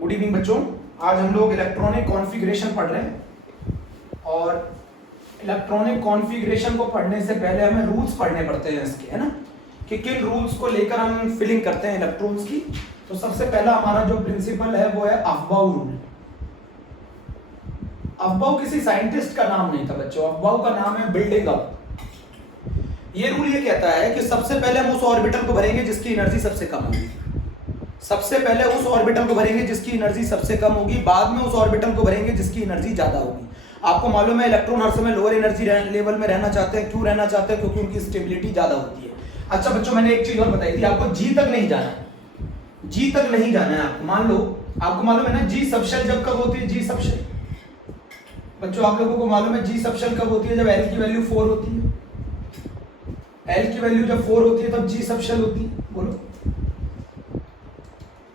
Good evening बच्चों। आज हम लोग इलेक्ट्रॉनिक कॉन्फ़िगरेशन पढ़ रहे हैं और इलेक्ट्रॉनिक कॉन्फ़िगरेशन को पढ़ने से पहले हमें रूल्स पढ़ने पड़ते हैं इसके, है ना, कि किन रूल्स को लेकर हम फिलिंग करते हैं इलेक्ट्रॉन्स की। तो सबसे पहला हमारा जो प्रिंसिपल है वो है अफबाउ रूल। अफबाउ किसी साइंटिस्ट का नाम नहीं था बच्चों, अफबाउ का नाम है बिल्डिंगअप। ये रूल ये कहता है कि सबसे पहले हम उस ऑर्बिटल को भरेंगे जिसकी एनर्जी सबसे कम होगी। सबसे पहले उस ऑर्बिटल को भरेंगे जिसकी एनर्जी सबसे कम होगी, बाद में उस ऑर्बिटल को भरेंगे जिसकी एनर्जी ज्यादा होगी। आपको मालूम है इलेक्ट्रॉन हर समय लोअर एनर्जी लेवल में रहना चाहते हैं। क्यों रहना चाहते हैं? क्योंकि उनकी स्टेबिलिटी ज्यादा होती है। अच्छा बच्चों, मैंने एक चीज और बताई थी आपको, जी तक नहीं जाना है। जी तक नहीं जाना है आपको। मान लो आपको मालूम है ना जी सबशेल जब कब होती है? जी सबशेल बच्चों आप लोगों को मालूम है जी सबशेल कब होती है? जब एल की वैल्यू 4 होती है। एल की वैल्यू जब 4 होती है तब जी सबशेल होती है। बोलो,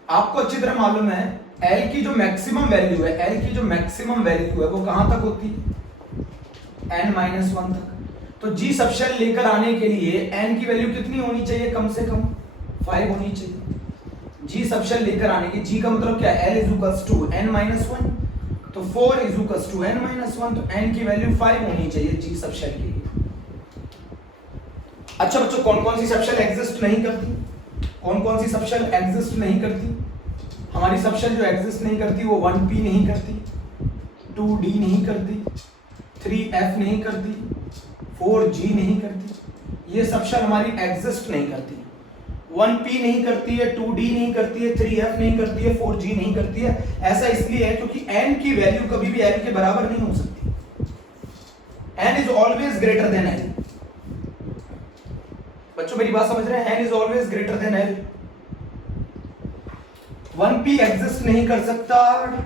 आपको अच्छी तरह मालूम है एल की जो मैक्सिमम वैल्यू है, एल की जो मैक्सिमम वैल्यू है वो कहां तक होती है? n-1 तक। तो जी सबशेल लेकर आने के लिए n की वैल्यू कितनी होनी चाहिए? कम से कम 5 होनी चाहिए। जी सबशेल लेकर आने की, जी का मतलब क्या है? l = n-1, तो 4 = n-1, तो n की वैल्यू 5 होनी चाहिए जी सबशेल के लिए। अच्छा बच्चों, कौन कौन सी सबशेल एग्जिस्ट नहीं करती? कौन कौन सी सबशेल एग्जिस्ट नहीं करती? हमारी सबशेल जो एग्जिस्ट नहीं करती वो 1p नहीं करती, 2d नहीं करती, 3f नहीं करती, 4g नहीं करती। ये सबशेल हमारी एग्जिस्ट नहीं करती। 1p नहीं करती है, 2d नहीं करती है, 3f नहीं करती है, 4g नहीं करती है। ऐसा इसलिए है क्योंकि n की वैल्यू कभी भी l के बराबर नहीं हो सकती। n is always greater than l। बच्चों मेरी बात समझ रहे हैं? n is always greater than l। 1p exist नहीं कर सकता,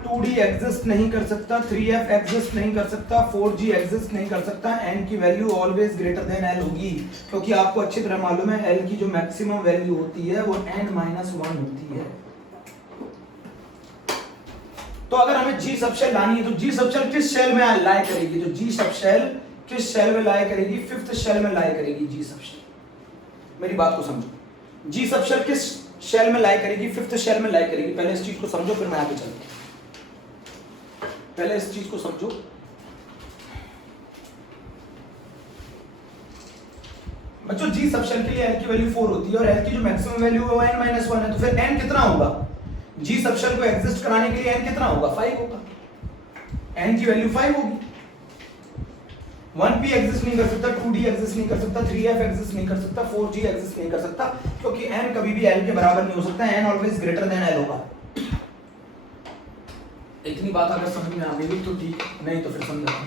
2d एग्जिस्ट नहीं कर सकता, 3f एग्जिस्ट नहीं कर सकता, 4g एग्जिस्ट नहीं कर सकता। n की value always greater than l होगी, क्योंकि आपको अच्छी तरह मालूम है l की जो मैक्सिमम वैल्यू होती है वो n-1 होती है। तो अगर हमें g सबशेल लानी है तो g सबशेल किस शेल में लाई करेगी? तो g सबशेल किस शेल में लाई करेगी? फिफ्थ शेल में लाई करेगी g सबशेल। मेरी बात को समझो, जी सबशेल किस शेल में लाई करेगी? फिफ्थ शेल में लाई करेगी। पहले इस चीज को समझो फिर मैं आगे चलूंगा। पहले इस चीज को समझो। बच्चों जी सबशेल के लिए l की वैल्यू 4 होती है और l की जो मैक्सिमम वैल्यू है वो n-1 है। तो फिर n कितना होगा? जी सबशेल को एग्जिस्ट कराने के लिए n कितना होगा? 5 होगा। n की वैल्यू 5 होगी। 1p एग्जिस्ट नहीं कर सकता, 2d एग्जिस्ट नहीं कर सकता, 3f एग्जिस्ट नहीं कर सकता, 4g एग्जिस्ट नहीं कर सकता, क्योंकि n कभी भी l के बराबर नहीं हो सकता। n always greater than l होगा। इतनी बात अगर समझ में आ गई तो ठीक, नहीं तो फिर समझाओ।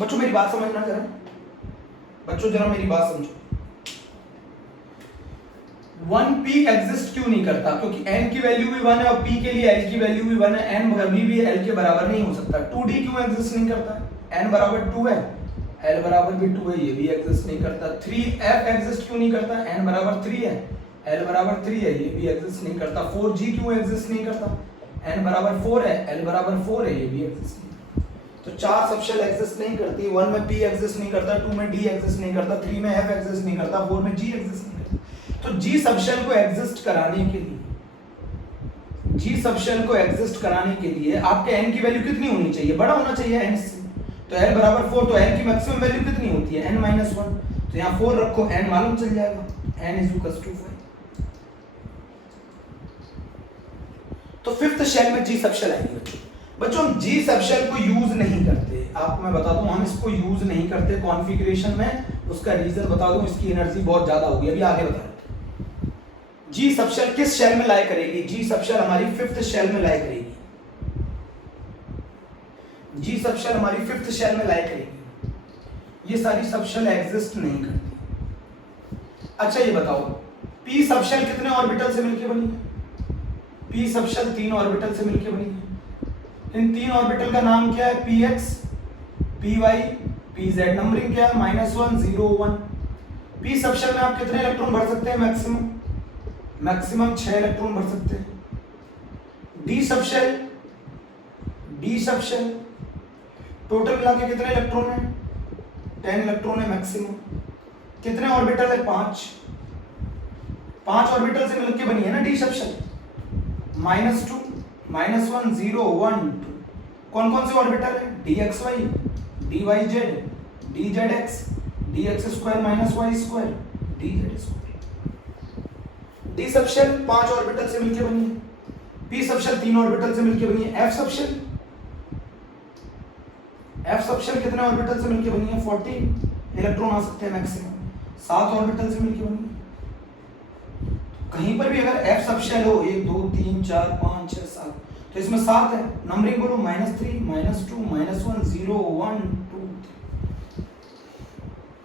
बच्चों मेरी बात समझना जरा, बच्चों जरा मेरी बात समझो। 1p एग्जिस्ट क्यों नहीं करता? क्योंकि n की वैल्यू भी 1 है और p के लिए l की वैल्यू भी 1 है। n कभी भी l के बराबर नहीं हो सकता। 2d क्यों एग्जिस्ट नहीं करता? n बराबर 2 है, l बराबर भी 2 है, ये भी एग्जिस्ट नहीं करता। 3f एग्जिस्ट क्यों नहीं करता? n बराबर 3 है, l बराबर 3 है, ये भी एग्जिस्ट नहीं करता। 4g क्यों एग्जिस्ट नहीं करता? n बराबर 4 है, l बराबर 4 है, ये भी एग्जिस्ट नहीं करता। तो चार सबशेल एग्जिस्ट नहीं करती। 1 में p एग्जिस्ट नहीं करता, 2 में d एग्जिस्ट नहीं करता, 3 में f एग्जिस्ट नहीं करता, 4 में g एग्जिस्ट नहीं करता। तो जी सबशेल को एग्जिस्ट कराने के लिए, जी सबशेल को एग्जिस्ट कराने के लिए आपके n की वैल्यू कितनी होनी चाहिए? बड़ा होना चाहिए n से। तो l बराबर 4, तो n की मैक्सिमम वैल्यू कितनी होती है? n-1। तो यहाँ 4 रखो, n मालूम चल जाएगा, n = 5। तो फिफ्थ शेल में जी सबशेल आएगी। बच्चों हम जी सबशेल को यूज नहीं करते, आपको मैं बता दूं हम इसको यूज नहीं करते कॉन्फ़िगरेशन में। उसका रीजन बता दूं, इसकी एनर्जी बहुत ज्यादा होगी, अभी आगे बता। जी सबशेल किस शेल में लाई करेगी? जी सबशेल हमारी फिफ्थ शेल में लाई करेगी। जी सबशेल हमारी फिफ्थ शेल में लाई करेगी। ये सारी सबशेल एग्जिस्ट नहीं करती। अच्छा ये बताओ, पी सबशेल कितने ऑर्बिटल से मिलकर बनी है? पी सबशेल 3 ऑर्बिटल से मिलकर बनी है। इन 3 ऑर्बिटल का नाम क्या है? px, py, pz। नंबरिंग क्या है? -1, 0, 1। पी सबशेल में आप कितने इलेक्ट्रॉन भर सकते हैं? मैक्सिमम 6 इलेक्ट्रॉन भर सकते हैं। डी सबशेल टोटल मिला के कितने इलेक्ट्रॉन है? 10 इलेक्ट्रॉन है मैक्सिमम। कितने ऑर्बिटल है? 5। 5 ऑर्बिटल से मिलकर बनी है ना डी सब शेल। -2 -1 0 1 2 कौन कौन से ऑर्बिटल है? dxy dyz dzx dx² -y² dz²। D subshell 5 orbital से मिलकर बनी है। पी सब शेल 3 ऑर्बिटल से मिलकर बनी है। एफ सब शेल कितने ऑर्बिटल से मिलकर बनी है? 14 इलेक्ट्रॉन आ सकते हैं मैक्सिमम। 7 ऑर्बिटल से मिलकर बनी है। कहीं पर भी अगर एफ सब शेल हो 1 2 3 4 5 6 7 तो इसमें 7 है। नंबरिंग बोलो -3 -2 -1 0 1 2 3।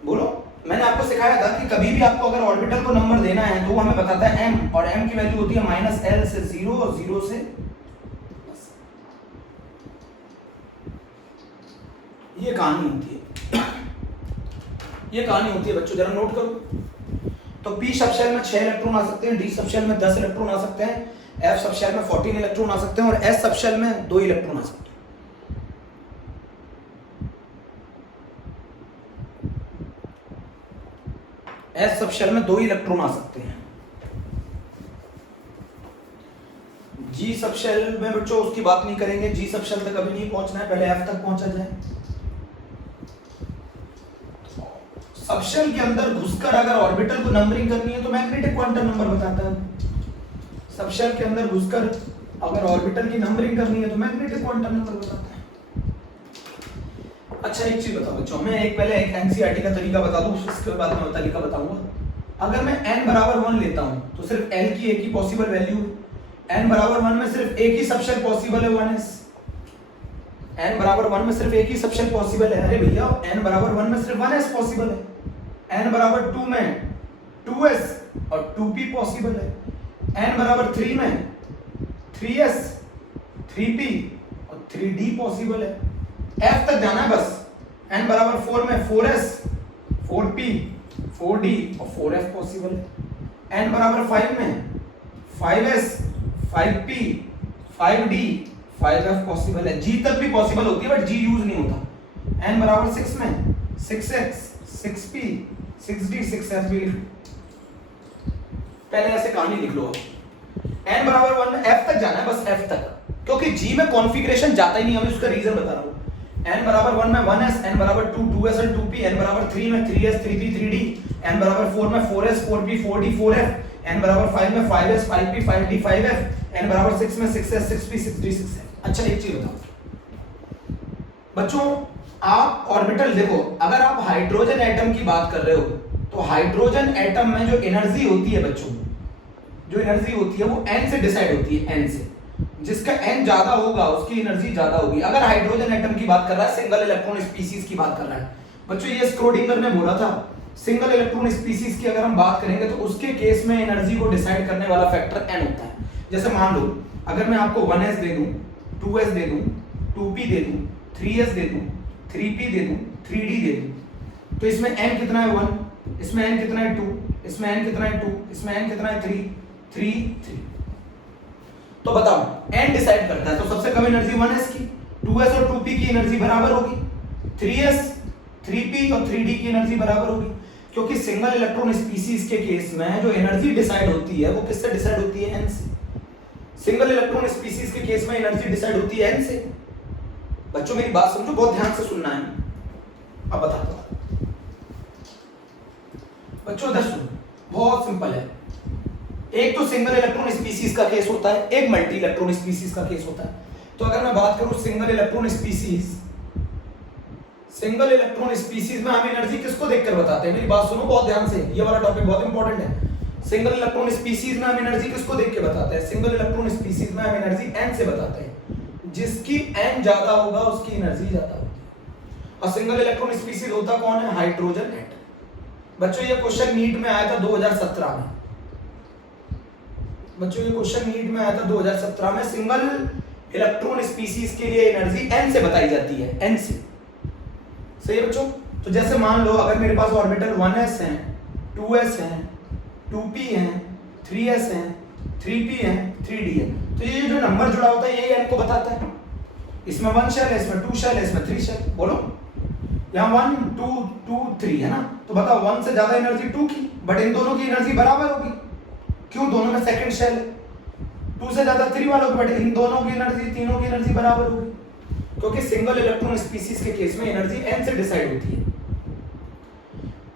बोलो मैंने आपको सिखाया था कि कभी भी आपको अगर ऑर्बिटल को नंबर देना है तो वो हमें बताता है m, और m की वैल्यू होती है -l से 0 और 0 से ये कहानी होती है। ये कहानी होती है बच्चों, जरा नोट करो। तो p सब शेल में 6 इलेक्ट्रॉन आ सकते हैं, d सब शेल में 10 इलेक्ट्रॉन आ सकते हैं, f सब शेल में 14 इलेक्ट्रॉन आ सकते हैं और s सब शेल में 2 इलेक्ट्रॉन आ सकते हैं। S सब शेल में 2 इलेक्ट्रॉन आ सकते हैं। G सब शेल में बच्चों उसकी बात नहीं करेंगे, G सब शेल तक अभी नहीं पहुंचना है, पहले F तक पहुंचा जाए। सब शेल के अंदर घुसकर अगर ऑर्बिटल को नंबरिंग करनी है तो मैग्नेटिक क्वांटम नंबर बताता है। सब शेल के अंदर घुसकर अगर ऑर्बिटल की नंबरिंग करनी है तो मैग्नेटिक क्वांटम नंबर बताता है। अच्छा एक चीज बताओ बच्चों, मैं पहले एक एनसीईआरटी का तरीका बता दूं, उसके बाद मैं तरीका बताऊंगा। अगर मैं n बराबर 1 लेता हूं तो सिर्फ l की एक ही पॉसिबल वैल्यू है। n बराबर 1 में सिर्फ एक ही सब शेल पॉसिबल है 1s। n बराबर 1 में सिर्फ एक ही सब शेल पॉसिबल है। अरे भैया n बराबर 1 में सिर्फ 1s पॉसिबल है। n बराबर 2 में 2s और 2p पॉसिबल है। n बराबर 3 में 3s 3p और 3d पॉसिबल है। f तक जाना है बस। n बराबर 4 में 4s 4p 4d और 4f पॉसिबल है। n बराबर 5 में 5s 5p 5d 5f possible है। g तक भी पॉसिबल होती है बट g यूज नहीं होता। n बराबर 6 में 6x 6p 6d 6f भी पहले ऐसे कहानी लिख लो। n बराबर 1 में f तक जाना है बस, f तक, क्योंकि g में कॉन्फ़िगरेशन जाता ही नहीं। हमें उसका रीजन बता रहा हूं। n बराबर 1 में 1s, n बराबर 2 2s और 2p, n बराबर 3 में 3s 3p 3d, n बराबर 4 में 4s 4p 4d 4f, n बराबर 5 में 5s 5p 5d 5f, n बराबर 6 में 6s 6p 6d 6f। अच्छा एक चीज बताओ बच्चों, आप ऑर्बिटल देखो, अगर आप हाइड्रोजन एटम की बात कर रहे हो तो हाइड्रोजन एटम में जो एनर्जी होती है बच्चों, जो एनर्जी होती है वो n से डिसाइड होती है, n से। जिसका n ज्यादा होगा उसकी एनर्जी ज्यादा होगी। अगर हाइड्रोजन एटम की बात कर रहा है, सिंगल इलेक्ट्रॉन स्पीसीज की बात कर रहा है बच्चों, ये स्क्रोडिंगर ने बोला था सिंगल इलेक्ट्रॉन स्पीसीज की अगर हम बात करेंगे तो उसके केस में एनर्जी को डिसाइड करने वाला फैक्टर n होता है। जैसे मान लो अगर मैं आपको 1s दे दूं, 2s दे दूं, 2p दे दूं, 3s दे दूं, 3p दे दूं, 3d दे दूं, तो इसमें n कितना है 1, इसमें n कितना है 2, इसमें n कितना है 2, इसमें n कितना है 3 3 3। तो बताओ n डिसाइड करता है, तो सबसे कम एनर्जी 1s की, 2s और 2p की एनर्जी बराबर होगी, 3s 3p और 3d की एनर्जी बराबर होगी, क्योंकि सिंगल इलेक्ट्रॉन स्पीसीज के केस में जो एनर्जी डिसाइड होती है वो किससे डिसाइड होती है? n से। सिंगल इलेक्ट्रॉन स्पीसीज के केस में एनर्जी डिसाइड होती है n से। बच्चों मेरी बात समझो, बहुत ध्यान से सुनना है। अब बताता हूं बच्चों, इधर सुनो, बहुत सिंपल है। एक तो सिंगल इलेक्ट्रॉन स्पीसीज का केस होता है, एक मल्टी इलेक्ट्रॉन स्पीसीज का केस होता है। तो अगर मैं बात करूं single electron species, single electron species में हम एनर्जी किसको देखकर बताते हैं? मेरी बात सुनो बहुत ध्यान से, ये वाला टॉपिक बहुत इंपॉर्टेंट है। सिंगल इलेक्ट्रॉन स्पीसीज में हम एनर्जी किसको देख के बताते हैं? सिंगल इलेक्ट्रॉन स्पीसीज में हम एनर्जी n से बताते हैं। जिसकी n ज्यादा होगा उसकी एनर्जी ज्यादा होगी। और सिंगल इलेक्ट्रॉन स्पीसीज होता कौन है? Hydrogen atom. बच्चों ये क्वेश्चन नीट में आया था 2017 में। बच्चों ये क्वेश्चन नीट में आया था 2017 में। सिंगल इलेक्ट्रॉन स्पीसीज के लिए एनर्जी n से बताई जाती है, n से। सही है बच्चों? तो जैसे मान लो अगर मेरे पास ऑर्बिटल 1s है, 2s है, 2p है, 3s है, 3p है, 3d है, तो ये जो नंबर जुड़ा होता है यही n को बताता है। इसमें 1 शेल है, इसमें 2 शेल है, इसमें 3 शेल। बोलो यहाँ 1 2 2 3 है ना, तो बताओ 1 से ज्यादा एनर्जी 2 की, बट इन दोनों की एनर्जी बराबर होगी। क्यों? दोनों में सेकंड शेल है, 2 से ज्यादा 3 वालों के, बट इन दोनों की एनर्जी, तीनों की एनर्जी बराबर होगी, क्योंकि सिंगल इलेक्ट्रॉन स्पीसीज के केस में एनर्जी n से डिसाइड होती है।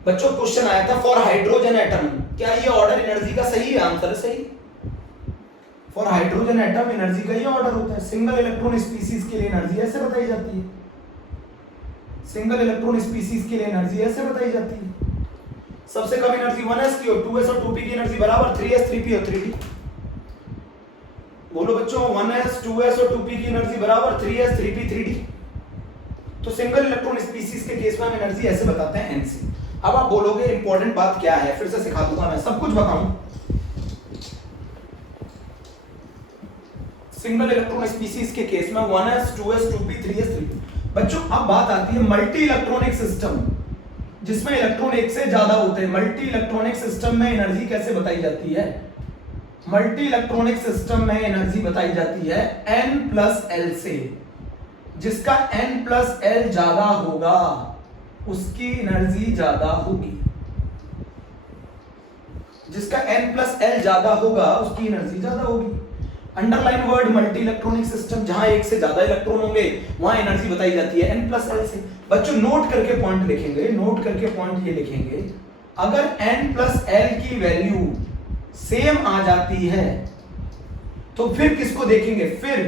बच्चों क्वेश्चन आया था फॉर हाइड्रोजन एटम, क्या ये ऑर्डर एनर्जी का सही है? आंसर सही। फॉर हाइड्रोजन एटम एनर्जी का ये ऑर्डर होता है। सिंगल इलेक्ट्रॉन स्पीसीज के लिए एनर्जी ऐसे बताई जाती है, सिंगल इलेक्ट्रॉन स्पीसीज के लिए एनर्जी ऐसे बताई जाती है। सबसे कम एनर्जी 1s की और 2s और 2p की एनर्जी बराबर 3s 3p और 3d। बोलो बच्चों 1s 2s और 2p की एनर्जी बराबर 3s 3p 3d। तो सिंगल इलेक्ट्रॉन स्पीसीज के केस में हम एनर्जी ऐसे बताते हैं n से। अब आप बोलोगे इंपॉर्टेंट बात क्या है, फिर से सिखा दूंगा मैं, सब कुछ बताऊं। सिंगल इलेक्ट्रॉन स्पीसीज के केस में 1s 2s 2p 3s 3p। बच्चों अब बात आती है मल्टी इलेक्ट्रॉनिक सिस्टम, जिसमें इलेक्ट्रॉन एक से ज्यादा होते हैं। मल्टी इलेक्ट्रॉनिक सिस्टम में एनर्जी कैसे बताई जाती है? मल्टी इलेक्ट्रॉनिक सिस्टम में एनर्जी बताई जाती है n+l से। जिसका n+l ज्यादा होगा उसकी एनर्जी ज्यादा होगी, जिसका n+l ज्यादा होगा उसकी एनर्जी ज्यादा होगी। Underline word multi electronic system, जहां एक से ज्यादा इलेक्ट्रॉन होंगे वहां एनर्जी बताई जाती है n+l से। बच्चों नोट करके पॉइंट लिखेंगे, नोट करके पॉइंट ये लिखेंगे, अगर n+l की वैल्यू सेम आ जाती है तो फिर किसको देखेंगे? फिर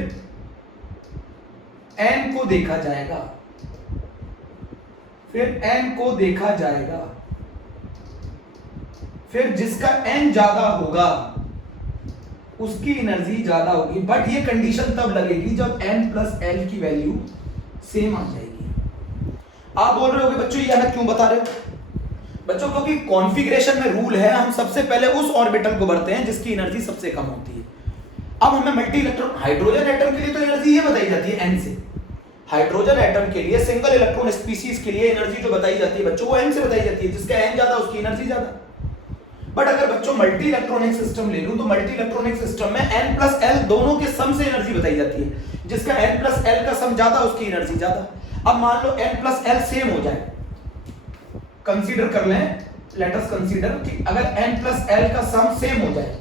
n को देखा जाएगा, फिर n को देखा जाएगा। फिर जिसका n ज्यादा होगा उसकी एनर्जी ज्यादा होगी, बट ये कंडीशन तब लगेगी जब n+l की वैल्यू सेम आ जाएगी। आप बोल रहे होगे बच्चों ये अलग क्यों बता रहे हो? बच्चों क्योंकि कॉन्फ़िगरेशन में रूल है, हम सबसे पहले उस ऑर्बिटल को भरते हैं जिसकी एनर्जी सबसे कम होती है। अब हमें मल्टी इलेक्ट्रॉन, हाइड्रोजन एटम के लिए तो एनर्जी ये बताई जाती है n से। हाइड्रोजन एटम के लिए, सिंगल इलेक्ट्रॉन स्पीसीज के लिए एनर्जी जो बताई जाती है बच्चों वो n से बताई जाती है, जिसका n ज्यादा उसकी एनर्जी ज्यादा। बट अगर बच्चों मल्टी इलेक्ट्रॉनिक सिस्टम ले लूं तो मल्टी इलेक्ट्रॉनिक सिस्टम में n+l दोनों के सम से एनर्जी बताई जाती है, जिसका n+l का सम ज्यादा उसकी एनर्जी ज्यादा। अब मान लो n+l सेम हो जाए, कंसीडर कर लें, लेट अस कंसीडर कि अगर n+l का सम सेम हो जाए,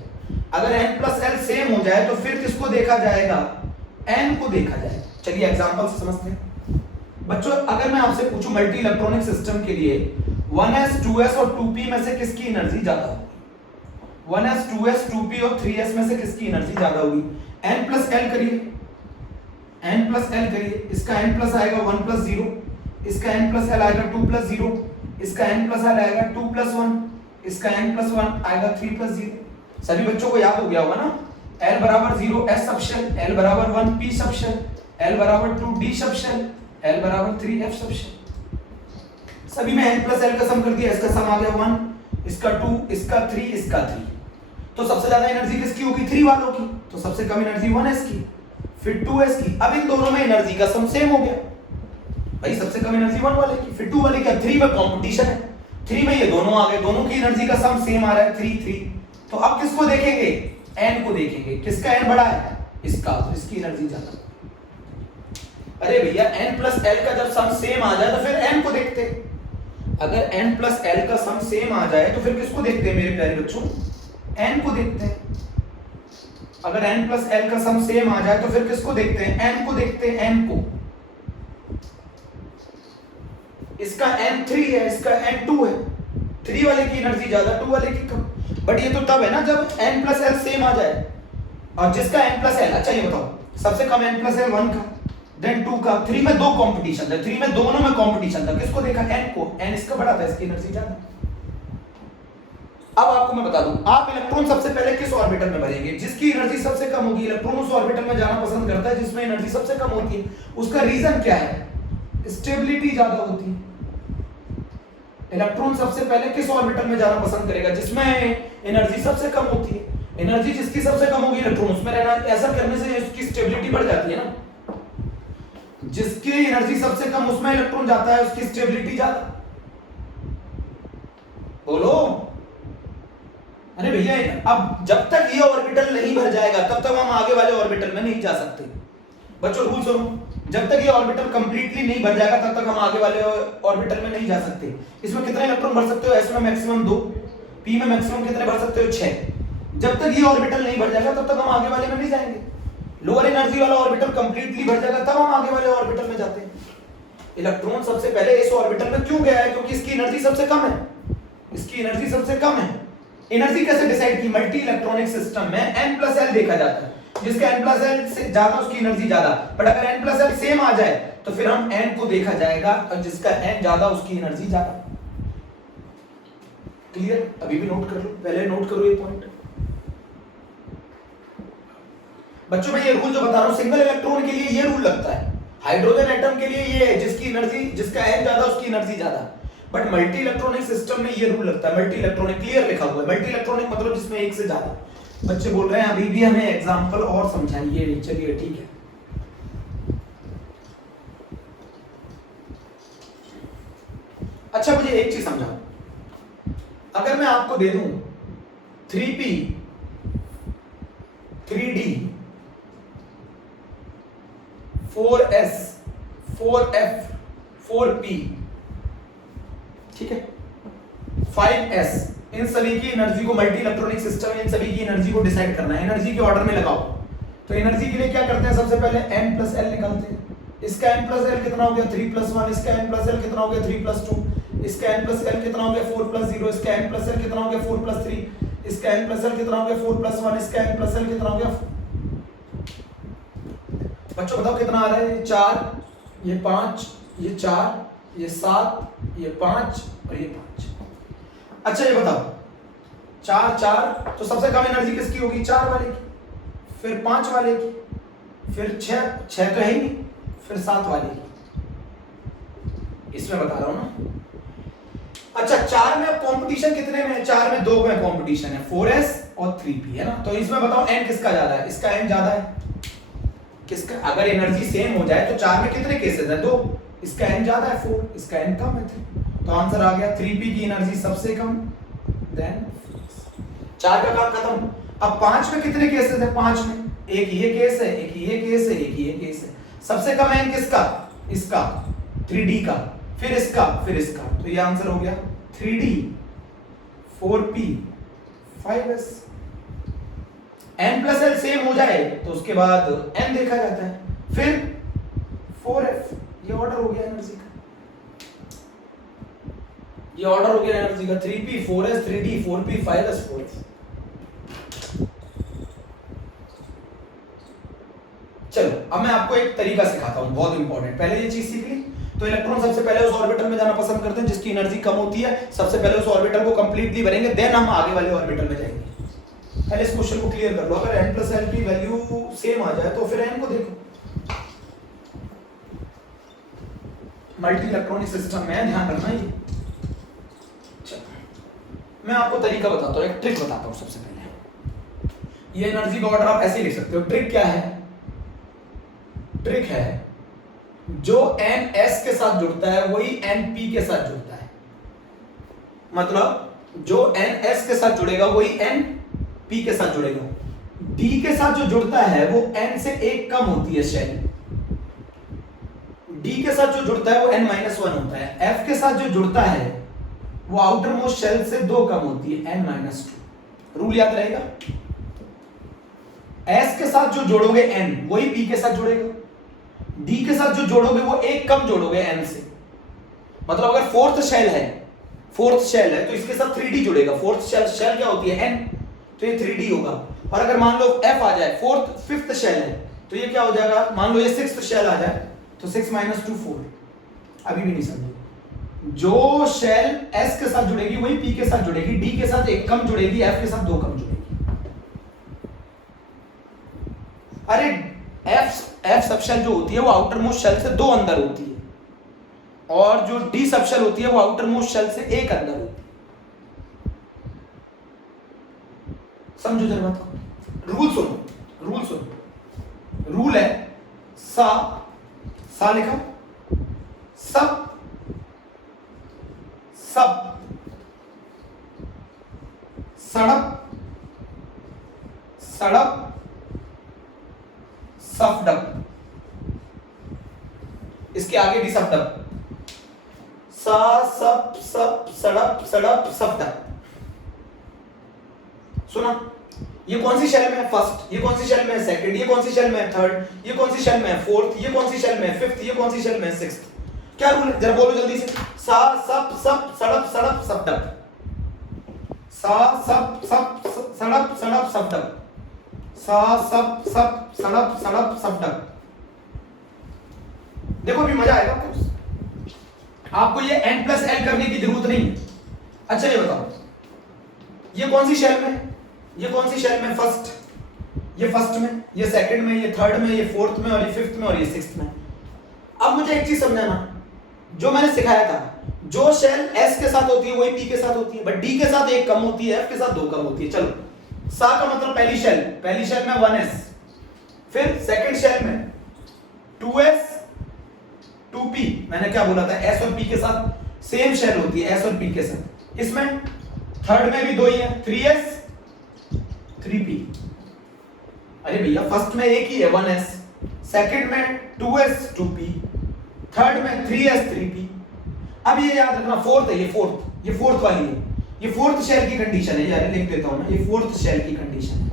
अगर n+l सेम हो जाए तो फिर किसको देखा जाएगा? n को देखा जाएगा। चलिए एग्जांपल से समझते हैं। बच्चों अगर मैं आपसे पूछूं मल्टी इलेक्ट्रॉनिक सिस्टम के लिए 1s 2s और 2p में से किसकी एनर्जी ज्यादा होगी? 1s 2s 2p और 3s में से किसकी एनर्जी ज्यादा होगी? n+l करिए, n+l करिए, इसका n+ आएगा 1+0, इसका n+l आएगा 2+0, इसका n+l आएगा 2+1, इसका n+1 आएगा 3+0। सभी बच्चों को याद हो गया होगा ना? l बराबर 0 s सब शेल, l बराबर 1 p सब शेल, l बराबर 2 d सब शेल, l बराबर 3 f सब शेल। सभी में n+l का सम कर दिया, इसका सम आ गया 1, इसका 2, इसका 3, इसका 3। तो सबसे ज्यादा एनर्जी किसकी होगी? 3 वालों की। तो सबसे कम एनर्जी 1s की, फिर 2s की। अब इन दोनों में एनर्जी का सम सेम हो गया भाई, सबसे कम एनर्जी 1 वाले की, फिर 2 वाले की। 3 में कंपटीशन है, 3 में ये दोनों आ गए, दोनों की एनर्जी का सम सेम आ रहा है 3 3। तो अब किसको देखेंगे? n को देखेंगे। किसका n बड़ा है? इसका, तो इसकी एनर्जी ज्यादा। अरे भैया n+l का जब सम सेम आ जाए तो फिर n को देखते हैं। अगर n+l का सम सेम आ जाए तो फिर किसको देखते हैं मेरे प्यारे बच्चों? n को देखते हैं। अगर n+l का सम सेम आ जाए तो फिर किसको देखते हैं? n को देखते हैं, n को। इसका n3 है, इसका n2 है, 3 वाले की एनर्जी ज्यादा, 2 वाले की कम। बट ये तो तब है ना जब n+l सेम आ जाए। और जिसका n+l, अच्छा ये बताओ सबसे कम n+l 1 का, देन 2 का, 3 में 2 कंपटीशन था, 3 में दोनों में कंपटीशन था, किसको देखा? n को। n इसका बड़ा था, इसकी एनर्जी ज्यादा। अब आपको मैं बता दूं, आप इलेक्ट्रॉन सबसे पहले किस ऑर्बिटल में भरेंगे? जिसकी एनर्जी सबसे कम होगी। इलेक्ट्रॉन उस ऑर्बिटल में जाना पसंद करता है जिसमें एनर्जी सबसे कम होती है। उसका रीजन क्या है? स्टेबिलिटी ज्यादा होती है। इलेक्ट्रॉन सबसे पहले किस ऑर्बिटल में जाना पसंद करेगा? जिसमें एनर्जी सबसे कम होती है। एनर्जी जिसकी सबसे कम होगी इलेक्ट्रॉन उसमें रहना। ऐसा करने से उसकी स्टेबिलिटी बढ़ जाती है ना। जिसकी एनर्जी सबसे कम उसमें इलेक्ट्रॉन जाता है, उसकी स्टेबिलिटी ज्यादा। बोलो अरे भैया, अब जब तक ये ऑर्बिटल नहीं भर जाएगा तब तक हम आगे वाले ऑर्बिटल में नहीं जा सकते। बच्चों रूल सुनो, जब तक ये ऑर्बिटल कंप्लीटली नहीं भर जाएगा तब तक हम आगे वाले ऑर्बिटल में नहीं जा सकते। इसमें कितने इलेक्ट्रॉन भर सकते हो? s में मैक्सिमम 2, p में मैक्सिमम कितने भर सकते हो? 6। जब तक ये ऑर्बिटल नहीं बढ़ जाएगा तब तक हम आगे वाले में नहीं जाएंगे। लोअर एनर्जी वाला ऑर्बिटल कंप्लीटली बढ़ जाएगा तब हम आगे वाले ऑर्बिटल में जाते हैं। इलेक्ट्रॉन सबसे पहले इस ऑर्बिटल में क्यों गया है? क्योंकि इसकी एनर्जी सबसे कम है, इसकी एनर्जी सबसे कम है। एनर्जी कैसे डिसाइड की? मल्टी इलेक्ट्रॉनिक सिस्टम में n+l देखा जाता है, जिसका n+l से ज्यादा उसकी एनर्जी ज्यादा, बट अगर n+l सेम आ जाए तो फिर हम n को देखा जाएगा और जिसका n ज्यादा उसकी एनर्जी ज्यादा। क्लियर? अभी भी नोट कर लो, पहले नोट करो ये पॉइंट। बच्चों मैं ये रूल जो बता रहा हूं सिंगल इलेक्ट्रॉन के लिए ये रूल लगता है, हाइड्रोजन एटम के लिए ये है जिसकी एनर्जी, जिसका n ज्यादा उसकी एनर्जी ज्यादा, बट मल्टी इलेक्ट्रॉनिक सिस्टम में ये रूल लगता है। मल्टी इलेक्ट्रॉनिक क्लियर लिखा हुआ है, मल्टी इलेक्ट्रॉनिक मतलब जिसमें एक से ज्यादा। बच्चे बोल रहे हैं अभी भी हमें एग्जांपल और समझाइए। चलिए ठीक है, अच्छा मुझे एक चीज समझाओ, अगर मैं आपको दे दूं 3p 3d 4s 4f 4p, ठीक है, 5s, इन सभी की एनर्जी को, मल्टी इलेक्ट्रॉनिक सिस्टम में इन सभी की एनर्जी को डिसाइड करना है, एनर्जी के ऑर्डर में लगाओ। तो एनर्जी के लिए क्या करते हैं? सबसे पहले n+l निकालते हैं। इसका n+l कितना हो गया? 3+1। इसका n+l कितना हो गया? 3+2। इसका n+l कितना हो गया? 4+0। इसका n+l कितना हो गया? 4+3। इसका n+l कितना हो गया? 4+1। इसका n+l कितना हो गया? बच्चों बताओ कितना आ रहा है? ये 4, ये 5, ये 4, ये 7, ये 5 और ये 5। अच्छा ये बताओ 4 4, तो सबसे कम एनर्जी किसकी होगी? 4 वाले की, फिर 5 वाले की, फिर 6 6 तो है ही नहीं, फिर 7 वाले की। इसमें बता रहा हूं ना। अच्छा 4 में कंपटीशन कितने में है? 4 में 2 में कंपटीशन है, 4s और 3p है ना। तो इसमें बताओ n किसका ज्यादा है? इसका n ज्यादा है। किसका? अगर एनर्जी सेम हो जाए तो 4 में कितने केसेस है? 2। इसका n ज्यादा है 4, इसका n कम है 3। तो आंसर आ गया 3p की एनर्जी सबसे कम, देन 4 का काम खत्म। अब 5 में कितने केसेस है? 5 में एक ये केस है, एक ये केस है, एक ये केस है। सबसे कम n किसका? इसका, 3d का, फिर इसका, फिर इसका। तो ये आंसर हो गया 3d 4p 5s। n+l same हो जाए तो उसके बाद n देखा जाता है, फिर 4f। ये ऑर्डर हो गया एनर्जी का, ये ऑर्डर हो गया एनर्जी का, 3p 4s 3d 4p 5s 4f। चलो अब मैं आपको एक तरीका सिखाता हूं, बहुत इंपॉर्टेंट। पहले ये चीज सीख ली तो इलेक्ट्रॉन सबसे पहले उस ऑर्बिटल में जाना पसंद करते हैं जिसकी एनर्जी कम होती है। सबसे पहले उस ऑर्बिटल को कंप्लीटली भरेंगे, देन हम आगे वाले ऑर्बिटल में जाएंगे। पहले इस क्वेश्चन को क्लियर कर लो। अगर n+l की वैल्यू सेम आ जाए तो फिर n को देखो। मल्टी इलेक्ट्रॉनिक सिस्टम में ध्यान रखना ये। मैं आपको तरीका बताता हूं, एक ट्रिक बताता हूं। सबसे पहले ये एनर्जी का ऑर्डर आप ऐसे ही लिख सकते हो। ट्रिक क्या है? ट्रिक है जो ns के साथ जुड़ता है वही np के साथ जुड़ता है। मतलब जो ns के साथ जुड़ेगा वही np के साथ जुड़ेगा। d के साथ जो जुड़ता है वो n से 1 कम होती है शेल। d के साथ जो जुड़ता है वो n-1 होता है। f के साथ जो जुड़ता है वो आउटर मोस्ट शेल से 2 कम होती है, n-2। रूल याद रहेगा। s के साथ जो जोड़ोगे n वही p के साथ जुड़ेगा। d के साथ जो जोड़ोगे वो 1 कम जोड़ोगे n से। मतलब अगर फोर्थ शेल है तो इसके साथ 3d जुड़ेगा। फोर्थ शेल क्या होती है? n, तो ये 3d होगा। और अगर मान लो f आ जाए, फिफ्थ शेल है, तो ये क्या हो जाएगा? मान लो ये सिक्स्थ शेल आ जाए तो 6 - 2 4। अभी भी नहीं समझे। जो शेल s के साथ जुड़ेगी वही p के साथ जुड़ेगी, d के साथ 1 कम जुड़ेगी, f के साथ 2 कम जुड़ेगी। अरे f सबशेल जो होती है वो आउटर मोस्ट शेल से 2 अंदर होती है, और जो d सबशेल होती है वो आउटर मोस्ट शेल से 1 अंदर होती है। समझो जरा बात को। रूल सुनो। रूल है सा लिखा, सब सड़प सफडप। इसके आगे भी सफडप। सा सब सड़प सड़प सफडप। सुना, ये कौन सी शेल में है फर्स्ट, ये कौन सी शेल में है सेकंड, ये कौन सी शेल में है थर्ड, ये कौन सी शेल में है फोर्थ, ये कौन सी शेल में है फिफ्थ, ये कौन सी शेल में है सिक्स्थ। क्या रूल है जरा बोलो जल्दी से। सा सब सब सड़प सड़प सपटप, सा सब सब सड़प सड़प सपटप, सा सब सब सड़प सड़प सपटप। देखो अभी मजा आएगा आपको, ये n प्लस l करने की जरूरत नहीं है। अच्छा ये बताओ, ये कौन सी शेल में, ये कौन सी शेल में फर्स्ट, ये फर्स्ट में, ये सेकंड में, ये थर्ड में, ये फोर्थ में, और ये फिफ्थ में, और ये सिक्स्थ में। अब मुझे एक चीज समझाना, जो मैंने सिखाया था, जो शेल s के साथ होती है वही p के साथ होती है, बट d के साथ एक कम होती है, f के साथ दो कम होती है। चलो सा का मतलब पहली शेल में 1s, फिर सेकंड शेल में 2s 2p। मैंने क्या बोला था, s और p के साथ सेम शेल होती है, s और p के साथ। इसमें थर्ड में भी दो ही है, 3s 3p। अरे भैया फर्स्ट में एक ही है 1s, सेकंड में 2s 2p, थर्ड में 3s 3p। अब ये याद रखना फोर्थ है, ये फोर्थ वाली है, ये फोर्थ शेल की कंडीशन है, यार लिख देता हूं ना, ये फोर्थ शेल की कंडीशन है,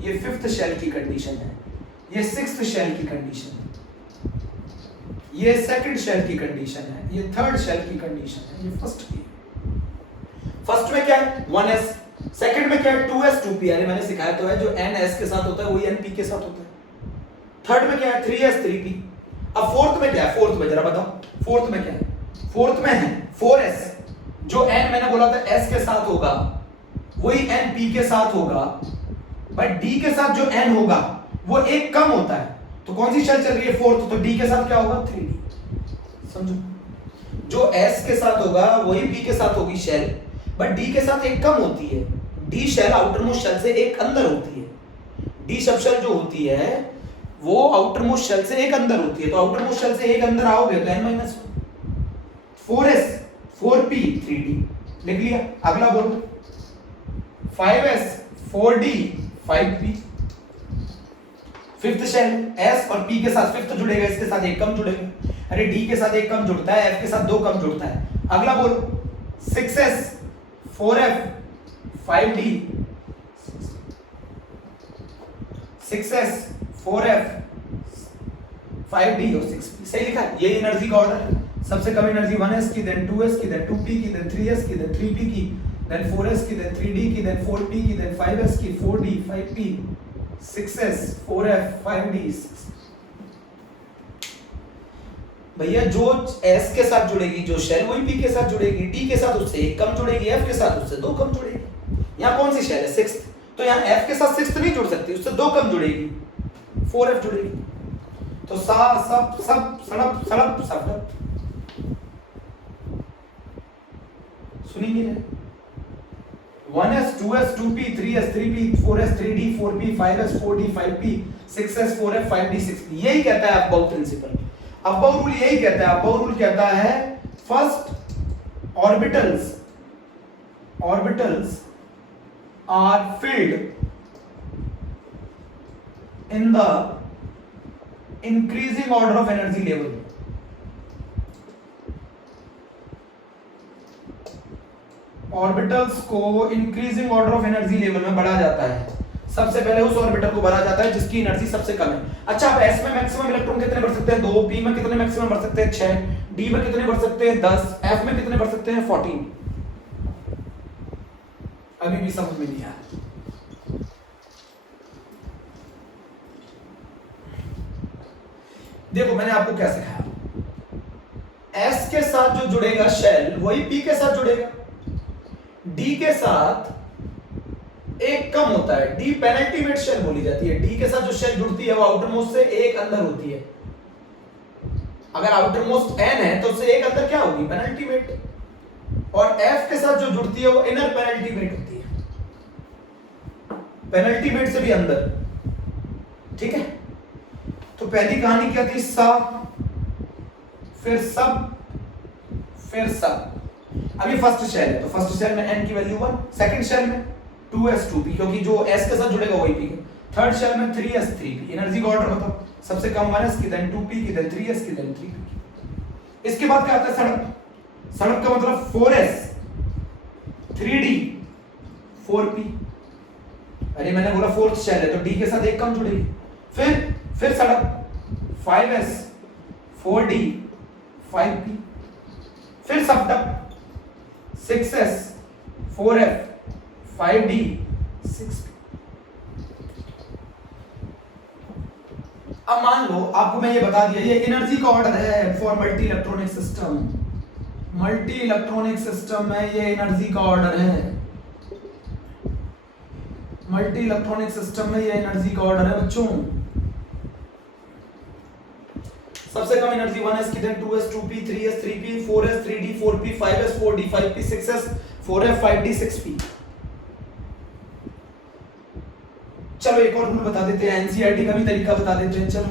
ये फिफ्थ शेल की कंडीशन है, ये सिक्स्थ शेल की कंडीशन है, ये सेकंड शेल की कंडीशन है, ये थर्ड शेल की कंडीशन है, ये फर्स्ट की। फर्स्ट में क्या है 1s, सेकंड में क्या है 2s 2p। अरे मैंने सिखाया तो है, जो n s के साथ होता है वही n p के साथ होता है। थर्ड में क्या है 3s 3p। अब फोर्थ में क्या है, फोर्थ में जरा बताओ, फोर्थ में क्या है, फोर्थ में है 4s, जो n मैंने बोला था s के साथ होगा वही n p के साथ होगा, बट d के साथ जो n होगा वो एक कम होता है। तो कौन सी शेल चल रही है फोर्थ, तो d के साथ क्या होगा 3d। समझो, जो s के साथ होगा वही p के साथ होगी शेल, बट d के साथ एक कम होती है। d shell outermost shell से एक अंदर होती है। d सब शेल जो होती है वो आउटर मोस्ट शेल से एक अंदर होती है, तो आउटर मोस्ट शेल से एक अंदर आओगे तो n-1, 4s 4p 3d लिख लिया। अगला बोलो 5s 4d 5p। Fifth shell s और p के साथ फिफ्थ जुड़ेगा, इसके साथ एक कम जुड़ेगा। अरे d के साथ एक कम जुड़ता है, f के साथ दो कम जुड़ता है। अगला बोलो 6s 4f 5d, 6s 4f 5d और 6p। सही लिखा है, ये एनर्जी का ऑर्डर है। सबसे कम एनर्जी 1s की, देन 2s की, देन 2p की, देन 3s की, देन 3p की, देन 4s की, देन 3d की, देन 4p की, देन 5s की, 4d 5p 6s 4f 5d 6। भैया जो s के साथ जुड़ेगी जो शेल वही p के साथ जुड़ेगी, d के साथ उससे एक कम जुड़ेगी, f के साथ उससे दो कम जुड़ेगी। यहाँ कौन सी शेल है सिक्स्थ, तो यहाँ f के साथ सिक्स्थ नहीं जुड़ सकती, उससे दो कम जुड़ेगी, 4f जुड़ेगी। तो सा सब सब सड़प सड़प सड़प सुनेंगे ना, 1s 2s 2p 3s 3p 4s 3d 4p 5s 4d 5p 6s 4f 5d 6p। यही कहता है अबाउ प्रिंसिपल। अबाउ रूल यही कहता है, अबाउ रूल कहता है first orbitals are filled in the increasing order of energy level. Orbitals को increasing order of energy level में बढ़ा जाता है। सबसे पहले उस ऑर्बिटल को भरा जाता है जिसकी एनर्जी सबसे कम है। अच्छा, अब s में मैक्सिमम इलेक्ट्रॉन कितने बढ़ सकते हैं 2, p में कितने मैक्सिमम बढ़ सकते हैं 6, d में कितने बढ़ सकते हैं 10, f में कितने बढ़ सकते हैं 14। अभी भी समझ में नहीं आया। देखो मैंने आपको क्या सिखाया, s के साथ जो जुड़ेगा शेल वही p के साथ जुड़ेगा, d के साथ एक कम होता है, d पेनल्टीमेट शेल बोली जाती है। d के साथ जो शेल जुड़ती है वो आउटर मोस्ट से एक अंदर होती है। अगर आउटर मोस्ट n है तो उससे एक अंदर क्या होगी पेनल्टीमेट, और f के साथ जो जुड़ती है वो इनर पेनल्टीमेट होती है, पेनल्टीमेट से भी अंदर। ठीक है, तो पहली कहानी क्या थी, सा फिर सब फिर सब। अभी फर्स्ट शेल है तो फर्स्ट शेल में n की वैल्यू 1, सेकंड शेल में 2s 2p क्योंकि जो s के साथ जुड़ेगा वही p के, थर्ड शेल में 3s 3p। एनर्जी का ऑर्डर बताओ, सबसे कम 1s की, देन 2p की, देन 3s की, देन 3p की। इसके बाद क्या आता है सड़क, सड़क का मतलब 4s 3d 4p। अरे मैंने बोला फोर्थ शेल है तो डी के साथ एक कम जुड़ेगी। फिर सड़क 5s 4d 5p, फिर सब्टक 6s 4f 5d 6p। अब मान लो आपको मैं ये बता दिया ये एनर्जी का ऑर्डर है for multi electronic system. Multi electronic system में ये एनर्जी का ऑर्डर है। मल्टी इलेक्ट्रॉनिक सिस्टम में ये एनर्जी का ऑर्डर है बच्चों। सबसे कम एनर्जी 1s की, then 2s 2p 3s 3p 4s 3d 4p 5s 4d 5p 6s 4f 5d 6p। चलो एक और रूल बता देते हैं, एनसीईआरटी का भी तरीका बता देते हैं। चलो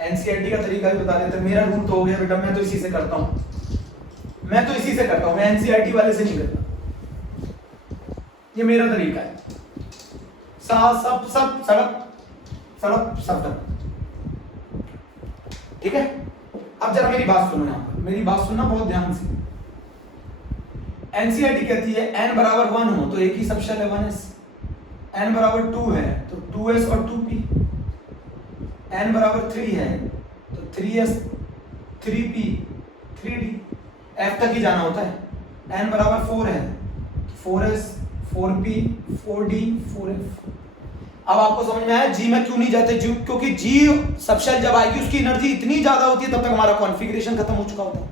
एनसीईआरटी का तरीका भी बता देते हैं। मेरा रूल तो हो गया बेटा, मैं तो इसी से करता हूं, मैं एनसीईआरटी वाले से नहीं करता। ये मेरा तरीका है। सब सड़क ठीक है। अब जरा मेरी बात सुनो, यहां पर मेरी बात सुनना बहुत ध्यान से। एनसीईआरटी कहती है n बराबर 1 हो तो एक ही सबशेल है 1s, n बराबर 2 है तो 2s और 2p, n बराबर 3 है तो 3s 3p 3d, f तक ही जाना होता है। n बराबर 4 है तो 4s 4p 4d 4f। अब आपको समझ में आया जी में क्यों नहीं जाते? जी क्योंकि जी सबशेल जब आएगी उसकी एनर्जी इतनी ज्यादा होती है तब तक हमारा कॉन्फ़िगरेशन खत्म हो चुका होता है।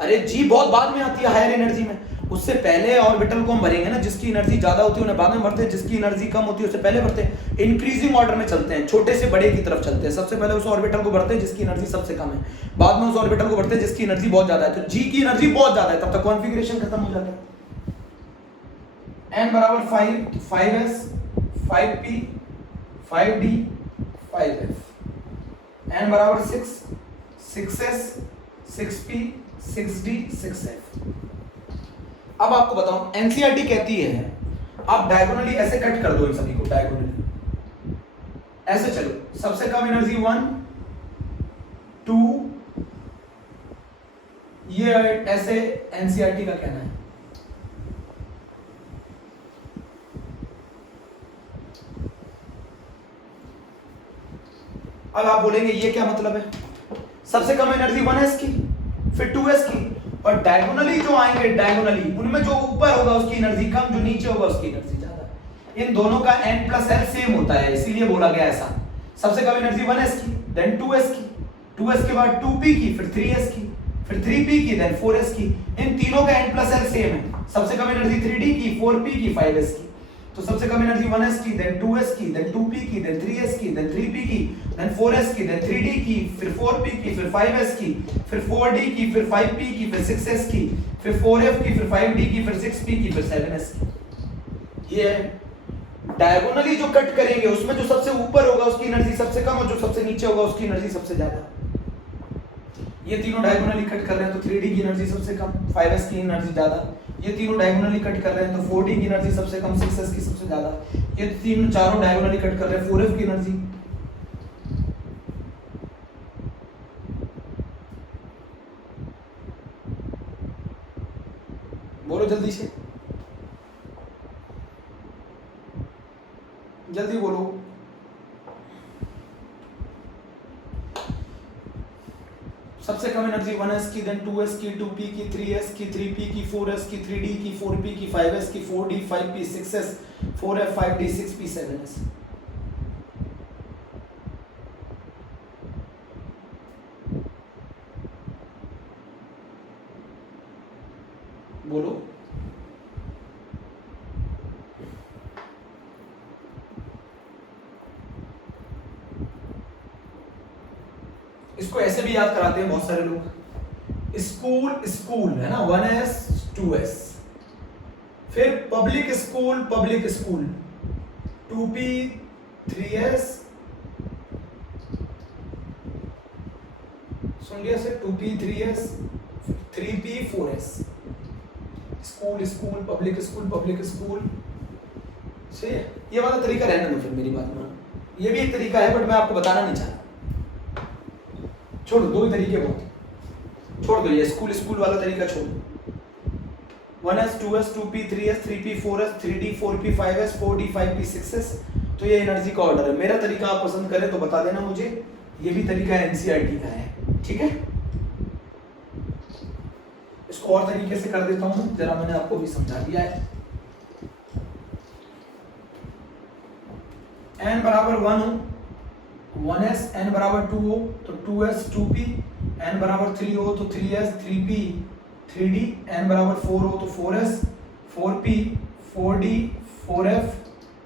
अरे जी बहुत बाद में आती है हायर एनर्जी में, उससे पहले ऑर्बिटल को हम भरेंगे ना, जिसकी एनर्जी ज्यादा होती है उन्हें बाद में भरते हैं, जिसकी एनर्जी कम होती है उससे पहले भरते हैं। इंक्रीजिंग ऑर्डर में चलते हैं, छोटे से बड़े की तरफ चलते हैं। सबसे पहले उस ऑर्बिटल को भरते हैं जिसकी एनर्जी सबसे कम है, बाद में उस ऑर्बिटल को भरते हैं जिसकी एनर्जी बहुत ज्यादा है। तो जी की एनर्जी बहुत ज्यादा है तब तक कॉन्फ़िगरेशन खत्म हो जाता है। n बराबर 5 5s 5p 5d 5f, n बराबर 6 6s 6p 6d 6f। अब आपको बताऊं एनसीईआरटी कहती है आप डायगोनली ऐसे कट कर दो इन सभी को, डायगोनली ऐसे चलो। सबसे कम एनर्जी 1 2, ये ऐसे एनसीईआरटी का कहना है। अब आप बोलेंगे ये क्या मतलब है? सबसे कम एनर्जी 1s की, फिर 2s की, और डायगोनली जो आएंगे डायगोनली उनमें जो ऊपर होगा उसकी एनर्जी कम, जो नीचे होगा उसकी एनर्जी ज्यादा। इन दोनों का n प्लस l सेम होता है, इसीलिए बोला गया ऐसा। सबसे कम एनर्जी 1s की, देन 2s की, 2s के बाद 2p की, फिर 3s की, फिर 3p की, देन 4s की। इन तीनों का n प्लस l सेम है। सबसे कम एनर्जी 3d की, 4p की, 5s की। तो सबसे कम एनर्जी 1s की, देन 2s की, देन 2p की, देन 3s की, देन 3p की, देन 4s की, देन 3d की, फिर 4p की, फिर 5s की, फिर 4d की, फिर 5p की, फिर 6s की, फिर 4f की, फिर 5d की, फिर 6p की, फिर 7s की। ये डायगोनली जो कट करेंगे उसमें जो सबसे ऊपर होगा उसकी एनर्जी सबसे कम और जो सबसे नीचे होगा उसकी एनर्जी सबसे ज्यादा। ये तीनों डायगोनली कट कर रहे हैं तो 3d की एनर्जी सबसे कम, 5s की एनर्जी ज्यादा। ये तीनों डायगोनली कट कर रहे हैं तो 4d की एनर्जी सबसे कम, 6s की सबसे ज्यादा। ये तीनों चारों डायगोनली कट कर रहे हैं, 4f की एनर्जी बोलो जल्दी से, जल्दी बोलो। सबसे कम एनर्जी 1s की, देन 2s की, 2p की, 3s की, 3p की, 4s की, 3d की, 4p की, 5s की, 4d 5p 6s 4f 5d 6p 7s। बोलो इसको ऐसे भी याद कराते हैं बहुत सारे लोग। स्कूल है ना, 1s 2s, फिर पब्लिक स्कूल 2p 3s, सुन लिया से 2p 3s 3p 4s। School public school से ये वाला तरीका रहने दो, फिर मेरी बात मानो। ये भी एक तरीका है बट मैं आपको बताना नहीं चाहता, छोड़ दो ही तरीके बहुत, छोड़ दो ये स्कूल वाला तरीका छोड़ दो। 1s 2s 2p 3s 3p 4s 3d 4p 5s 4d 5p 6s। तो ये एनर्जी का ऑर्डर है। मेरा तरीका आप पसंद करें तो बता देना मुझे, ये भी तरीका एनसीईआरटी का है, ठीक है। इसको और तरीके से कर देता हूं, जरा मैंने आपको भी समझा दिया है। n बराबर 1 हो 1s, n बराबर 2 हो तो 2s 2p, n बराबर 3 हो तो 3s 3p 3d, n बराबर 4 हो तो 4s 4p 4d 4f,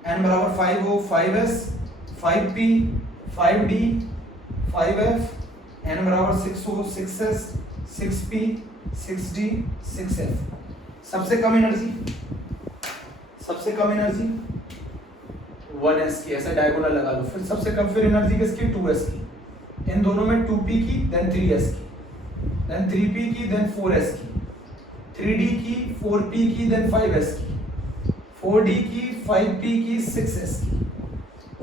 n बराबर 5 हो 5s 5p 5d 5f, n बराबर 6 हो 6s 6p 6d 6f। सबसे कम एनर्जी 1s की, ऐसा डायगोनल लगा लो। फिर सबसे कम फिर एनर्जी किसकी, 2s की। इन दोनों में 2p की, देन 3s की, देन 3p की, देन 4s की, 3d की, 4p की, देन 5s की, 4d की, 5p की, 6s की,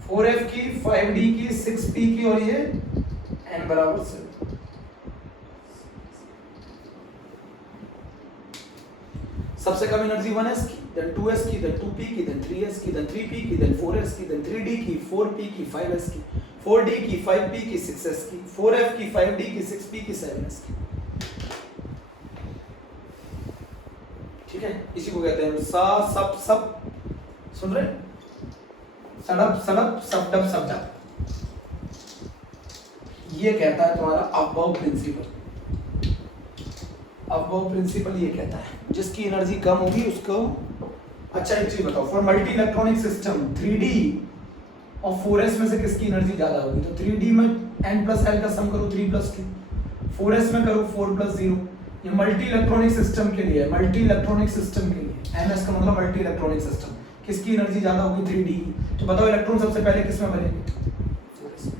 4f की, 5d की, 6p की, और ये n बराबर 7। सबसे कम एनर्जी 1s की, देन 2s की, देन 2p की, देन 3s की, देन 3p की, देन 4s की, देन 3d की, 4p की, 5s की, 4d की, 5p की, 6s की, 4f की, 5d की, 6p की, 7s की। ठीक है, इसी को कहते हैं सा सब सब, सुन रहे, सड़प सड़प सबडप सबडप। ये कहता है तुम्हारा अबव प्रिंसिपल। अबव प्रिंसिपल ये कहता है जिसकी एनर्जी कम होगी उसको। अच्छा एक चीज बताओ, for multi electronic system 3D और 4s में से किसकी एनर्जी ज्यादा होगी? तो 3D में n प्लस l का सम करो 3 प्लस 2, 4s में करो 4 प्लस 0। ये मल्टी इलेक्ट्रॉनिक सिस्टम के लिए है, मल्टी इलेक्ट्रॉनिक सिस्टम के लिए ms का मतलब मल्टी इलेक्ट्रॉनिक सिस्टम। किसकी एनर्जी ज्यादा होगी? 3D की। तो बताओ इलेक्ट्रॉन सबसे पहले किस में बनेंगे? 4s में।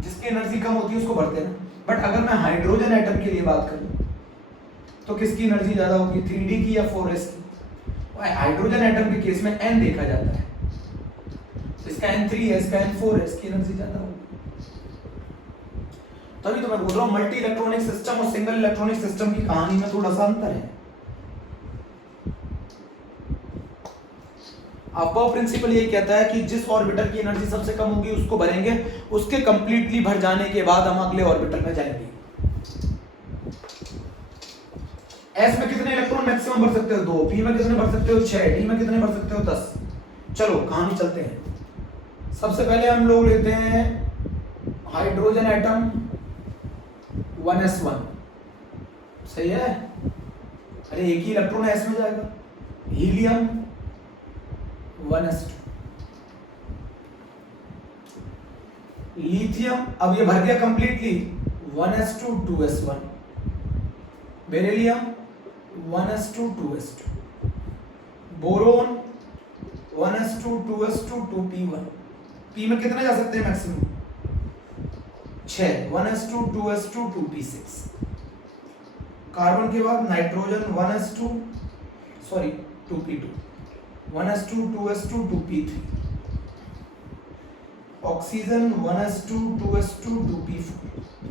जिसकी एनर्जी कम होती है उसको भरते हैं। बट अगर मैं हाइड्रोजन एटम के लिए बात करूं तो किसकी एनर्जी ज्यादा होगी? 3D की या 4s की? हाइड्रोजन एटम के केस में n देखा जाता है, तो इसका n3 है, इसका n4 है, इसकी एनर्जी ज्यादा होगी। तभी तो मैं बोल रहा हूं मल्टी इलेक्ट्रॉनिक सिस्टम और सिंगल इलेक्ट्रॉनिक सिस्टम की कहानी में थोड़ा सा अंतर है। अबव प्रिंसिपल ये कहता है कि जिस ऑर्बिटल की एनर्जी सबसे कम होगी उसको भरेंगे, उसके कंप्लीटली भर जाने के बाद हम अगले ऑर्बिटल में जाएंगे। s में कितने इलेक्ट्रॉन मैक्सिमम भर सकते हो? 2। p में कितने भर सकते हो? 6। d में कितने भर सकते हो? 10। चलो कहानी चलते हैं। सबसे पहले हम लोग लेते हैं हाइड्रोजन एटम 1s1, सही है? अरे एक ही इलेक्ट्रॉन s में जाएगा। हीलियम 1s2, लिथियम, अब ये भर गया completely, 1s2 2s1, beryllium 1s2 2s2, boron 1s2 2s2 2p1। p में कितने जा सकते हैं maximum? 6, 1s2 2s2 2p6। Carbon के बाद nitrogen 1s2 sorry 2p2, 1s2 2s2 2p3, oxygen 1s2 2s2 2p4।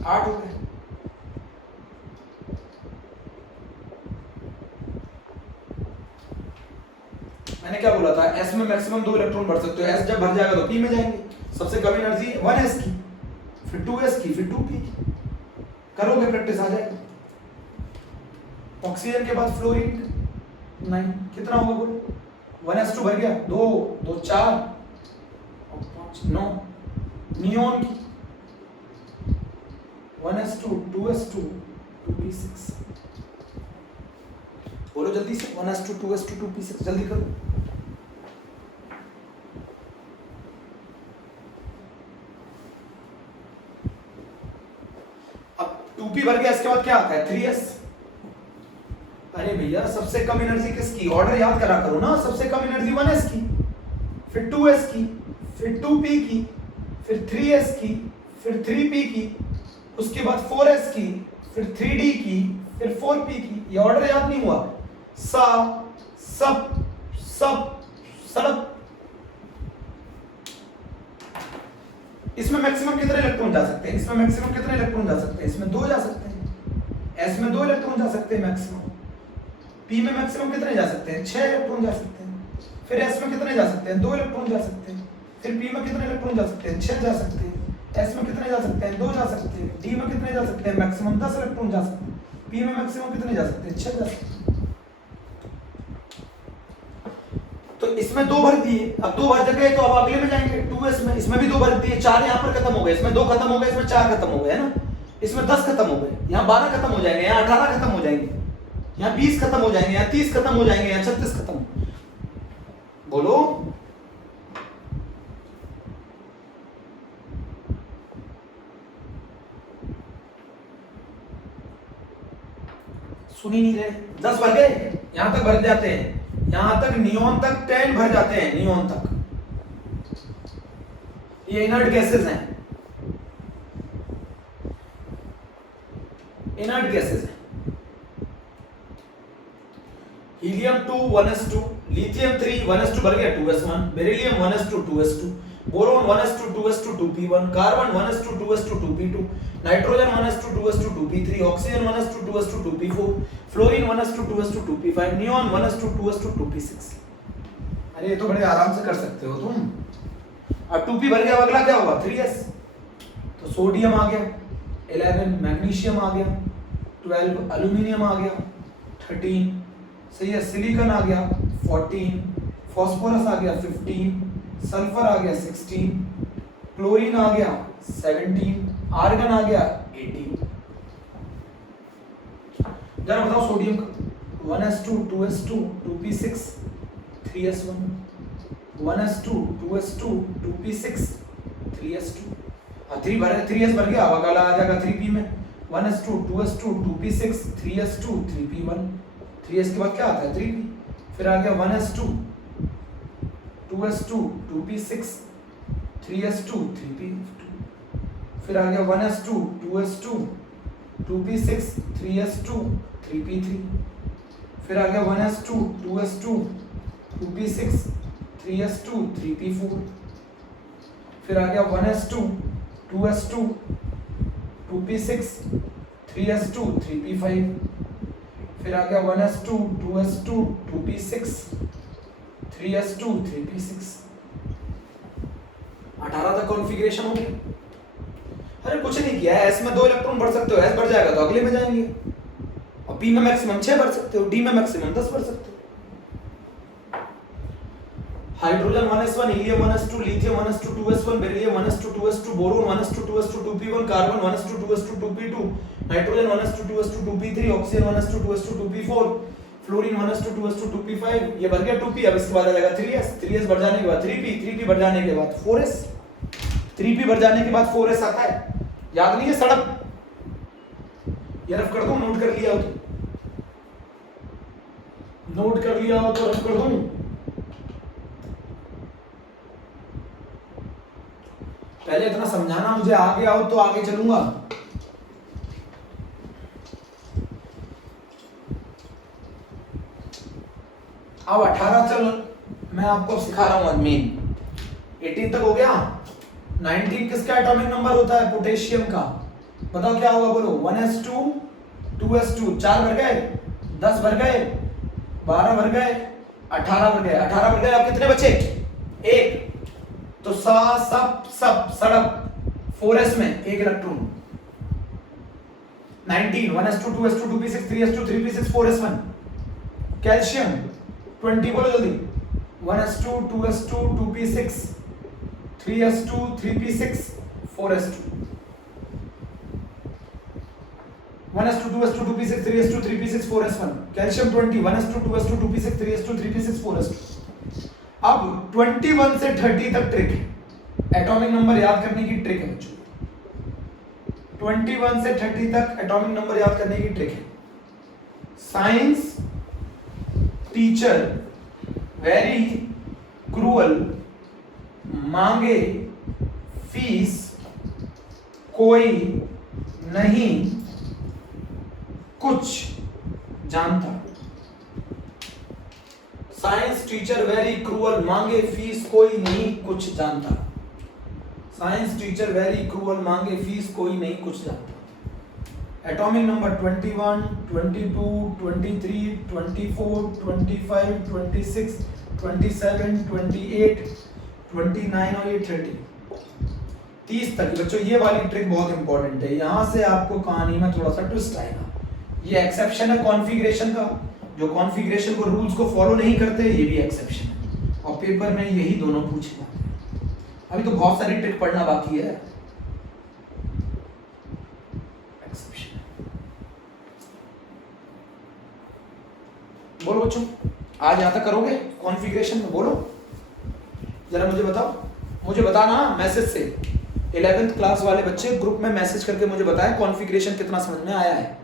8 हो गए। मैंने क्या बोला था? s में मैक्सिमम 2 इलेक्ट्रॉन भर सकते हो। s जब भर जाएगा तो p में जाएंगे। सबसे कम एनर्जी 1s की, फिर 2s की, फिर 2p की। करोगे प्रैक्टिस आ जाएगा। ऑक्सीजन के बाद फ्लोरीन 9, कितना होगा बोलो? 1s2 भर गया, 2 2 4 और 5 9। नियोन की 1s2 2s2 2p6। बोलो जल्दी से, 1s2 2s2 2p6 जल्दी करो। अब 2p भर गया, इसके बाद क्या आता है? 3s। अरे भैया सबसे कम एनर्जी किसकी? ऑर्डर याद करा करो ना। सबसे कम एनर्जी 1s की, फिर 2s की, फिर 2p की, फिर 3s की, फिर 3p की, उसके बाद 4s की, फिर 3d की, फिर 4p की। ये ऑर्डर याद नहीं हुआ? सा सब सब सड़प। इसमें मैक्सिमम कितने इलेक्ट्रॉन जा सकते हैं? इसमें मैक्सिमम कितने इलेक्ट्रॉन जा सकते हैं? इसमें 2 जा सकते हैं। s में 2 इलेक्ट्रॉन जा सकते हैं मैक्सिमम। पी में मैक्सिमम कितने जा सकते हैं? 6 इलेक्ट्रॉन जा सकते हैं। फिर एस में कितने जा सकते हैं? 2 इलेक्ट्रॉन जा सकते हैं। फिर पी में कितने इलेक्ट्रॉन जा सकते हैं? 6 जा सकते हैं। एस में कितने जा सकते हैं? 2 जा सकते हैं। डी में कितने जा सकते हैं? मैक्सिमम 10 इलेक्ट्रॉन जा सकते हैं। पी में मैक्सिमम कितने जा सकते हैं? 6 जा सकते हैं। तो इसमें 2 भर दिए, अब 2 भर गए तो अब अगले में जाएंगे 2s में, इसमें भी 2 भर दिए, 4 यहाँ पर खत्म हो गए, इसमें 2 खत्म हो गए, इसमें 4 खत्म हो गए, है ना? इसमें 10 खत्म हो गए, यहाँ 12 खत्म हो जाएंगे, यहाँ 18 खत्म हो जाएंगे, यहाँ 20 खत्म हो जाएंगे, यहाँ 30 खत्म हो जाएंगे, यहाँ 36 खत्म। बोलो सुन ही नहीं रहे। 10 भर गए, यहां तक भर जाते हैं, यहां तक नियोन तक 10 भर जाते हैं, नियोन तक। ये इनर्ट गैसेस हैं, इनर्ट गैसेस हैं। हीलियम 2 1s2, लिथियम 3 1s2 भर गया 2s1, beryllium 1s2 2s2, boron 1s2 2s2 2p1, carbon 1s2 2s2 2p2, nitrogen 1s2 2s2 2p3, oxygen 1s2 2s2 2p4, fluorine 1s2 2s2 2p5, neon 1s2 2s2 2p6। अरे ये तो बड़े आराम से कर सकते हो तुम। अब 2p भर गया, अगला क्या होगा? 3s। तो सोडियम आ गया, 11 मैग्नीशियम आ गया, 12 एल्यूमिनियम आ गया, 13 सही है, सिलिकॉन आ गया, 14 फास्फोरस आ गया, 15 सल्फर आ गया, 16 क्लोरीन आ गया, 17 आर्गन आ गया, 18। जरा बताओ सोडियम का 1s2 2s2 2p6 3s1, 1s2 2s2 2p6 3s2। 3s भर गया, अब अगला आ जाएगा 3p में 1s2 2s2 2p6 3s2 3p1। 3s के बाद क्या आता है? 3p। फिर आ गया 1s2 2s2 2p6 3s2 3p2। फिर आ गया 1s2 2s2 2p6 3s2 3p3। फिर आ गया 1s2 2s2 2p6 3s2 3p4। फिर आ गया 1s2 2s2 2p6 3s2 3p5। फिर आ गया 1s2 2s2 2p6 3s2 3p6। 18 तक कॉन्फ़िगरेशन हो गया। अरे कुछ नहीं किया है, एस में 2 इलेक्ट्रॉन भर सकते हो, एस भर जाएगा तो अगले में जाएंगे। और पी में मैक्सिमम 6 भर सकते हो, डी में मैक्सिमम 10 भर सकते हो। Hydrogen 1s1, helium 1s2, lithium 1s2 2s1, beryllium 1s2 2s2, boron 1s2 2s2 2p1, carbon 1s2 2s2 2p2, nitrogen 1s2 2s2 2p3, oxygen 1s2 2s2 2p4, fluorine 1s2 2s2 2p5। ये भर गया 2p। अब इसके बाद आ जाएगा 3s, 3s भर जाने के बाद 3p, 3p भर जाने के बाद 4s, 3p भर जाने के बाद 4s आता है। याद नहीं है? सड़क ये रफ कर दूं, नोट कर लिया हो तो नोट कर लिया हो तो रफ कर दूं। पहले इतना समझाना मुझे, आगे आओ तो आगे चलूंगा। अब 18 चल, मैं आपको सिखा रहा हूं मेन। 18 तक हो गया। 19 किसका एटॉमिक नंबर होता है? पोटेशियम का। बताओ क्या होगा? बोलो 1s2 2s2, 4 भर गए, 10 भर गए, 12 भर गए, 18 भर गए। 18 भर गए, अब कितने बचे? 1। तो सब सड़क 4s में 1 electron. 19 1s2 2s2 2p6 3s2 3p6 4s1। Calcium 20, बोलो जल्दी। 1s2 2s2 2p6 3s2 3p6 4s2। 1s2 2s2 2p6 3s2 3p6 4s1। Calcium 20 1s2 2s2 2p6 3s2 3p6 4s2। अब 21 से 30 तक ट्रिक है, एटॉमिक नंबर याद करने की ट्रिक है बच्चों। 21 से 30 तक एटॉमिक नंबर याद करने की ट्रिक है। साइंस टीचर वेरी क्रूअल, मांगे फीस कोई नहीं कुछ जानता। साइंस टीचर वेरी क्रूअल, मांगे फीस कोई नहीं कुछ जानता। साइंस टीचर वेरी क्रूअल, मांगे फीस कोई नहीं कुछ जानता। एटॉमिक नंबर 21, 22, 23, 24, 25, 26, 27, 28, 29 और ये 30 तक। बच्चों ये वाली ट्रिक बहुत इंपॉर्टेंट है, यहाँ से आपको कहानी में थोड़ा सा ट्विस्ट आएगा। ये एक्सेप्शन है कॉन्फ़िगरेशन का, जो कॉन्फ़िगरेशन को रूल्स को फॉलो नहीं करते, ये भी एक्सेप्शन है, और पेपर में यही दोनों पूछे जाते हैं। अभी तो बहुत सारी ट्रिक पढ़ना बाकी है। एक्सेप्शन बोलो बच्चों, आज यहां तक करोगे कॉन्फ़िगरेशन में? बोलो जरा, मुझे बताओ, मुझे बताना मैसेज से। 11th क्लास वाले बच्चे ग्रुप में मैसेज करके मुझे बताएं कॉन्फ़िगरेशन कितना समझ में आया है।